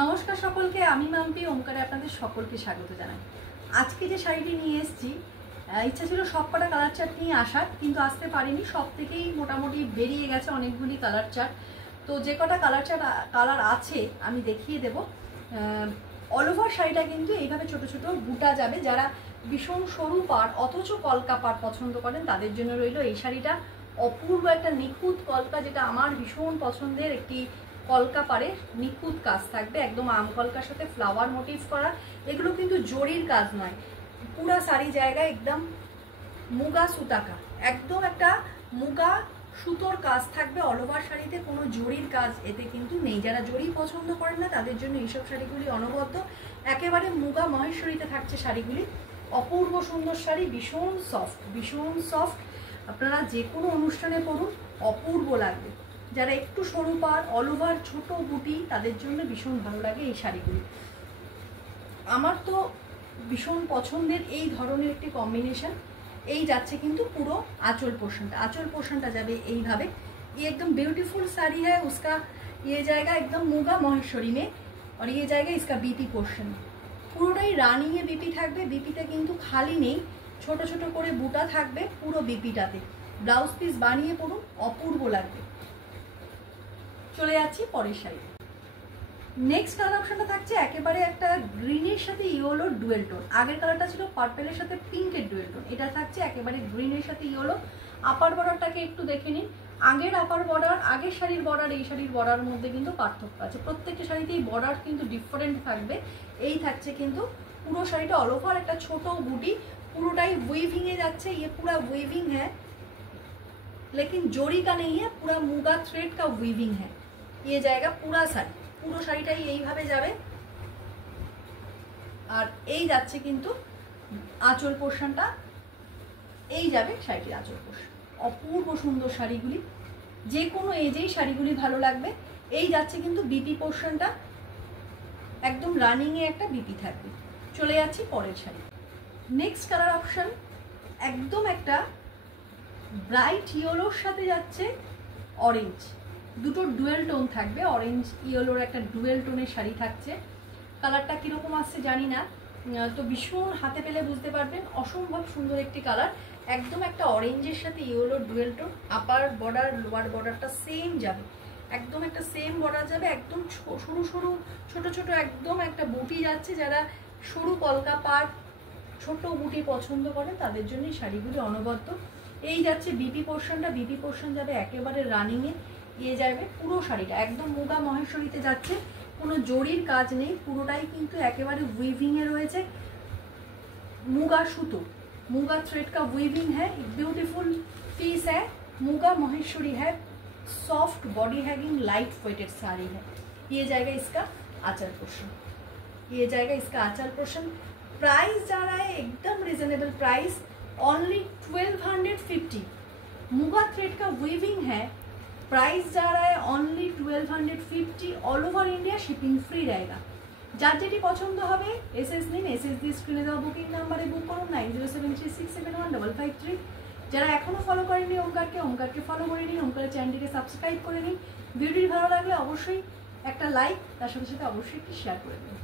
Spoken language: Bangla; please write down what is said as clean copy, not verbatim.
নমস্কার সকলকে, আমি মাম্পি ওমকারে আপনাদের সকলকে স্বাগত জানাই। আজকে যে শাড়িটি নিয়ে এসেছি, ইচ্ছা ছিল সব কটা কালার চার্ট নিয়ে আসার, কিন্তু আসতে পারিনি। সব থেকেই মোটামুটি বেরিয়ে গেছে অনেকগুলি কালার চার্ট। তো যে কটা কালার আছে আমি দেখিয়ে দেব। অল ওভার শাড়িটা কিন্তু এইভাবে ছোট ছোট বুটা যাবে। যারা ভীষণ সরু পাড় অথচ কলকা পাড় পছন্দ করেন তাদের জন্য রইল এই শাড়িটা। অপূর্ব একটা নিখুঁত কলকা, যেটা আমার ভীষণ পছন্দের একটি কলকা পাড়ে নিখুঁত কাজ থাকবে, একদম আম কলকার সাথে ফ্লাওয়ার মোটিভ করা। এগুলো কিন্তু জরির কাজ নয়, পুরা শাড়ি জায়গায় একদম মুগা সুতাকা, একদম একটা মুগা সুতোর কাজ থাকবে অল ওভার শাড়িতে। কোনো জরির কাজ এতে কিন্তু নেই। যারা জরি পছন্দ করেন না তাদের জন্য এইসব শাড়িগুলি অনবদ্য। একেবারে মুগা মহেশ্বরীতে থাকছে শাড়িগুলি। অপূর্ব সুন্দর শাড়ি, ভীষণ সফট, ভীষণ সফট। আপনারা যে কোনো অনুষ্ঠানে পরুন, অপূর্ব লাগবে। যারা একটু সরু পাড় অল ওভার ছোট বুটি তাদের জন্য ভীষণ ভালো লাগে এই শাড়িগুলি। আমার তো ভীষণ পছন্দের এই ধরনের একটি কম্বিনেশন। এই যাচ্ছে কিন্তু পুরো आंचल पोर्शनটা যাবে এইভাবে। ये एकदम ब्यूटीफुल साड़ी है, उसका ये जाएगा एकदम मुगा महेश्वरी में, और ये जाएगा इसका बीपी पोर्शन। পুরোটাই রানিং এ বিপি থাকবে। বিপিতে কিন্তু খালি নেই, ছোট ছোট করে বুটা থাকবে পুরো বিপিটাতে। ব্লাউজ পিস বানিয়ে পরুন, অপূর্ব লাগবে। চলে যাচ্ছি পরের শাড়ি। নেক্সট কালার অপশনটা থাকছে একেবারে একটা গ্রিনের সাথে ইয়েলোর ডুয়েল টোন। আগের কালারটা ছিল পার্পেলের সাথে পিঙ্কের ডুয়েল টোন, এটা থাকছে একেবারে গ্রিনের সাথে ইয়েলো। আপার বর্ডারটাকে একটু দেখে নিন। আগের আপার বর্ডার, আগের শাড়ির বর্ডার, এই শাড়ির বর্ডার মধ্যে কিন্তু পার্থক্য আছে। প্রত্যেকটা শাড়িতেই বর্ডার কিন্তু ডিফারেন্ট থাকবে। এই থাকছে কিন্তু পুরো শাড়িটা অল ওভার একটা ছোট বুটি, পুরোটাই উইভিং এ যাচ্ছে। ये पूरा वीविंग है लेकिन जोड़ी का नहीं है, पूरा मुगा थ्रेड का वीविंग है। ये जाएगा पूरा শাড়ি, পুরো শাড়িটাই এইভাবে যাবে। আর এই যাচ্ছে কিন্তু আঁচল পোর্শনটা, এই যাবে শাড়িটির আঁচল পোর্শন। অপূর্ব সুন্দর শাড়িগুলি, যে কোনো এজেই শাড়িগুলি ভালো লাগবে। এই যাচ্ছে কিন্তু বিপি পোর্শনটা, একদম রানিং এ একটা বিপি থাকবে। চলে যাচ্ছি পরের শাড়ি। নেক্সট কালার অপশন একদম একটা ব্রাইট ইয়েলোর সাথে যাচ্ছে অরেঞ্জ। দুটো ডুয়েল টোন থাকবে, অরেঞ্জ ইয়েলোর একটা ডুয়েল টোনের শাড়ি থাকছে। কালারটা কীরকম আসছে জানি না, তো ভীষণ হাতে পেলে বুঝতে পারবেন। অসম্ভব সুন্দর একটি কালার, একদম একটা অরেঞ্জের সাথে ইয়েলোর dual tone. Upper border lower বর্ডারটা সেম যাবে, একদম একটা সেম বর্ডার যাবে। একদম সরু সরু ছোট ছোট একদম একটা বুটি যাচ্ছে। যারা সরু কলকা পাড় ছোট বুটি পছন্দ করে তাদের জন্য এই শাড়িগুলি অনবদ্য। এই যাচ্ছে বিপি পোর্শনটা, বিপি পোর্শন যাবে একেবারে রানিংয়ে। ইয়ে যাবে পুরো শাড়িটা একদম মুগা মহেশ্বরীতে যাচ্ছে, কোনো জরির কাজ নেই, পুরোটাই কিন্তু একেবারে উইভিং এ রয়েছে। मुगा सूतो, मुगा थ्रेड का वीविंग है, ब्यूटीफुल पीस है, मुगा महेश्वरी है, soft body hugging light weighted sari है। ये जाएगा इसका आंचल पोर्शन, ये जाएगा इसका आंचल पोर्शन। प्राइस जा रहा है एकदम reasonable price, only 1250। Muga thread का वीविंग है, प्राइस जा रहा है only 1250। All over India shipping free रहेगा। যার যেটি পছন্দ হবে এসএস নিন, এসএস দিয়ে স্ক্রিনে দেওয়া বুকিং নাম্বারে বুক করুন 9073671553। যারা এখনো ফলো করেনি ওমকারকে ফলো করে নিন, ওমকারের চ্যানেলটিকে সাবস্ক্রাইব করে নিন। ভিডিওটি ভালো লাগলে অবশ্যই একটা লাইক, তার সাথে সাথে অবশ্যই একটি শেয়ার করে দিন।